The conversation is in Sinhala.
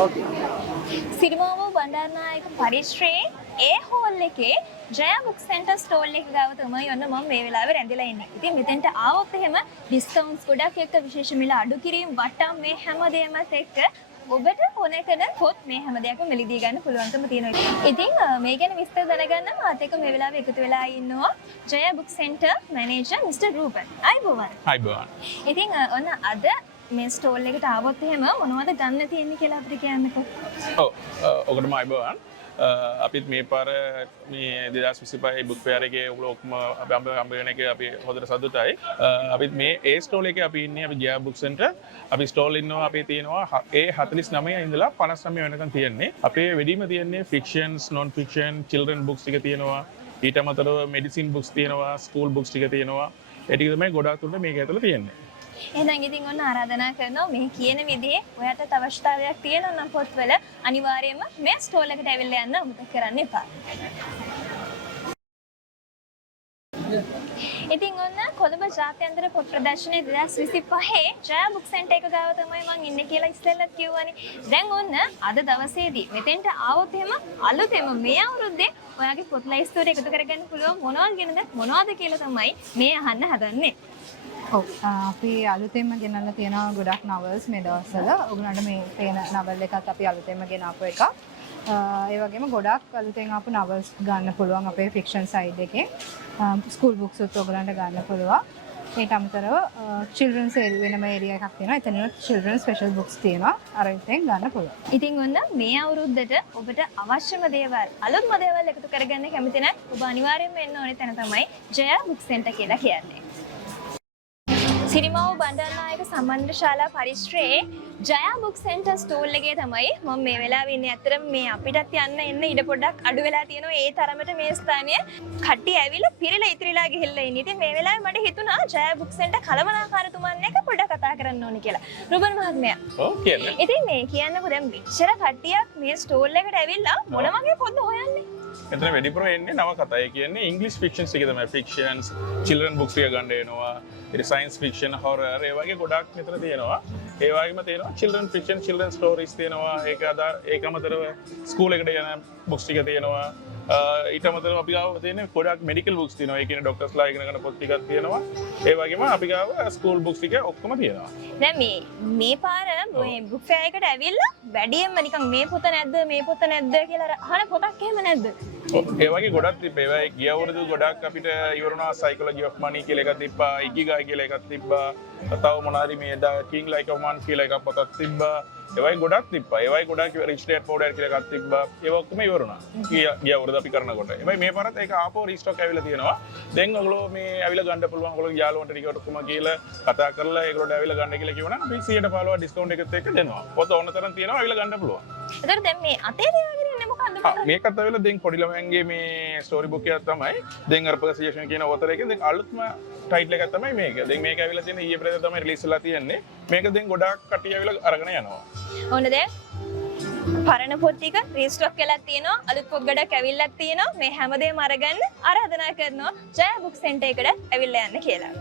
ඕකේ. සිරිමාව බණ්ඩාරනායක පරිශ්‍රයේ ඒ හෝල් එකේ ජය බුක් සෙන්ටර් ස්ටෝල් එක ගාව තමයි යන්න මම මේ වෙලාවේ රැඳිලා ඉන්නේ. ඉතින් මෙතෙන්ට ආවොත් එහෙම ඩිස්කවුන්ට්ස් ගොඩක් එක්ක විශේෂ මිල අඩු කිරීම වටම් මේ හැමදේමත් එක්ක ඔබට ඕන කරන පොත් මේ හැම දෙයක්ම මිලදී ගන්න පුළුවන්කම තියෙනවා. ඉතින් මේ ගැන විස්තර දැනගන්න මාත් එක්ක මේ වෙලාවේ එකතු වෙලා ඉන්නවා ජය බුක් සෙන්ටර් මැනේජර් මිස්ටර් රූපන්. අයිබෝවන්. අයිබෝවන්. ඉතින් ඔන්න අද මේ ස්ටෝල් එකට ආවොත් එහෙම මොනවද ගන්න තියෙන්නේ කියලා අපිට කියන්නකෝ. ඔව් ඔකටම අයිබෝවන්. අපිත් මේ පාර මේ 2025 බුක් ෆෙයාර් එකේ ඔක්කොම අඹ වෙන එක අපි හොඳට සතුටුයි. අපිත් මේ ඒ ස්ටෝල් එකේ අපි ඉන්නේ අපි ජය බුක් සෙන්ටර්. අපි ස්ටෝල් ඉන්නවා අපි තියෙනවා A49 ඉඳලා 59 වෙනකන් තියෙන්නේ. අපේ වැඩිම තියෙන්නේ fictions, non fiction, children books ටික තියෙනවා. ඊට අමතරව මෙඩිසින් බුක්ස් තියෙනවා, ස්කූල් බුක්ස් ටික තියෙනවා. ඒ ටික තමයි ගොඩාක් තුරට මේක ඇතුළේ තියෙන්නේ. එහෙනම් ඉතින් ඔන්න ආරාධනා කරනවා මේ කියන විදිහේ ඔයාලට අවශ්‍යතාවයක් තියෙනවා නම් පොත්වල අනිවාර්යයෙන්ම මේ ස්ටෝල් එකට ඇවිල්ලා යන්න අමතක කරන්න එපා. ඉතින් ඔන්න කොළඹ ජාත්‍යන්තර පොත් ප්‍රදර්ශනයේ 2025 ජය බුක් සෙන්ටර් එක ගාව තමයි මම ඉන්නේ කියලා ඉස්සෙල්ලත් කිව්වනේ. දැන් ඔන්න අද දවසේදී මෙතෙන්ට ආවොත් එහෙම අලුතෙම මේ අවුරුද්දේ ඔයාගේ පොත් ලයිස්තුවට එකතු කරගන්න පුළුවන් මොනවද ගැනද මොනවද කියලා තමයි මේ අහන්න හදන්නේ. ඔව් අපි අලුතෙන්ම ගෙනල්ලා තියෙනවා ගොඩක් novels මේ දවස්වල. ඔයගොල්ලන්ට මේ පේන novel එකත් අපි අලුතෙන්ම ගෙනාපු එකක්. ඒ වගේම ගොඩක් අලුතෙන් ආපු novels ගන්න පුළුවන් අපේ fiction side එකේ. school books උත් ඔයගොල්ලන්ට ගන්න පුළුවන්. ඒට අමතරව children's වෙනම area එකක් තියෙනවා. එතන children special books තියෙනවා. අර ඉතින් ගන්න පුළුවන්. ඉතින් ඔන්න මේ අවුරුද්දට ඔබට අවශ්‍යම දේවල් අලුත්ම දේවල් එකතු කරගන්න කැමති නම් ඔබ අනිවාර්යයෙන්ම එන්න ඕනේ තැන තමයි ජය බුක් සෙන්ටර් කියලා කියන්නේ. සිරිමාව බණ්ඩාරනායක සම්බන්ධ ශාලා පරිශ්‍රයේ ජය බුක් සෙන්ටර් ස්ටෝල් එකේ තමයි මම මේ වෙලාවේ ඉන්නේ. ඇත්තටම මේ අපිටත් යන්න එන්න ඉඩ පොඩ්ඩක් අඩු වෙලා තියෙනවා. ඒ තරමට මේ ස්ථානය කට්ටිය ඇවිල්ලා පිරලා ඉතිරිලා ගිහිල්ලා ඉන්නේ. ඉතින් මේ වෙලාවේ මට හිතුණා ජය බුක් සෙන්ටර් කලමනාකාරතුමන් එක පොඩ්ඩක් කතා කරන්න ඕනි කියලා. රුබන් මහත්මයා. ඔව් කියන්න. ඉතින් මේ කියන්නකෝ දැන් මෙච්චර කට්ටියක් මේ ස්ටෝල් එකට ඇවිල්ලා මොන වගේ පොත්ද හොයන්නේ? එතන වැඩිපුර එන්නේ නවකතා. ඒ කියන්නේ ඉංග්‍රීසි ෆික්ෂන්ස් ටික තමයි. ෆික්ෂන්ස්, චිල්ඩ්‍රන් බුක්ස් ටික ගන්න එනවා. ඊට සයන්ස් ෆික්ෂන්, හොරර් ඒ වගේ ගොඩක් මෙතන තියෙනවා. ඒ වගේම තියෙනවා චිල්ඩ්‍රන් ෆික්ෂන්, චිල්ඩ්‍රන් ස්ටෝරීස් තියෙනවා. ඒක අමතරව ස්කූල් එකට යන බුක්ස් ටික තියෙනවා. ඊට අමතරව අපි ගාව තියෙන ගොඩක් මෙඩිකල් බුක්ස් තියෙනවා. ඒ කියන්නේ ડોක්ටර්ස්ලා ඉගෙන ගන්න පොත් ටිකක් තියෙනවා. ඒ වගේම අපි ගාව ස්කූල් බුක්ස් ටික ඔක්කොම තියෙනවා. දැන් මේ පාර මේ බුක් ෆෙයාර් එකට ඇවිල්ලා වැඩියෙන්ම නිකන් මේ පොත නැද්ද මේ පොත නැද්ද කියලා අහන පොතක් එහෙම නැද්ද? ඒ වගේ ගොඩක් තිබ්බා. ඒවා ගිය අවුරුදු ගොඩක් අපිට ඉවරුණා සයිකොලොජි ඔෆ් මනි කියලා එකක් තිබ්බා, ඉකිගායි කියලා එකක් තිබ්බා. තව මොනාරි මේ කිං ලයික් ඔෆ් මන් කියලා එකක් පොතක් තිබ්බා. ඒවයි ගොඩක් තිබ්බා. ඒවයි ගොඩක් රිච් ඩෑඩ් පොර් ඩෑඩ් කියලා එකක් තිබ්බා. ඒව ඔක්කොම ඉවරුණා. ගිය අවුරුදු අපි කරනකොට. ඒවයි මේ පාරත් ඒක ආපහු රීස්ටොක් ඇවිල්ලා තියෙනවා. දැන් ඔයගොල්ලෝ මේ ඇවිල්ලා ගන්න පුළුවන්. ඔයගොල්ලෝ යාළුවන්ට ටික ඔක්කොම කියලා කතා කරලා ඒගොල්ලෝට ඇවිල්ලා ගන්න කියලා කිව්වනම් අපි 115 ඩිස්කවුන්ට් එකත් එක්ක දෙනවා. පොත ඕන තරම් තියෙනවා ඇවිල්ලා ගන්න පුළුවන්. ඒතර දැන් මේ අතේ තියාගෙන ඉන්නේ මොකද්ද? මේකත් ඇවිල්ලා දැන් පොඩි ළමයන්ගේ මේ ස්ටෝරි බුක් එකක් තමයි. දැන් අර පර්සියේෂන් කියන ඔතර එකේ දැන් අලුත්ම ටයිටල් එකක් තමයි මේක. දැන් මේක ඇවිල්ලා තියෙන ඊයේ පෙරේද තමයි රිලීස් වෙලා තියෙන්නේ. මේක දැන් ගොඩාක් කට්ටිය ඇවිල්ලා අරගෙන යනවා. ඕන දැන් පරණ පොත් ටික රීස්ටොක් වෙලා තියෙනවා. අලුත් පොත් ගොඩක් ඇවිල්ලා තියෙනවා. මේ හැමදේම අරගන්න ආරාධනා කරනවා ජය බුක් සෙන්ටර් එකට ඇවිල්ලා යන්න කියලා.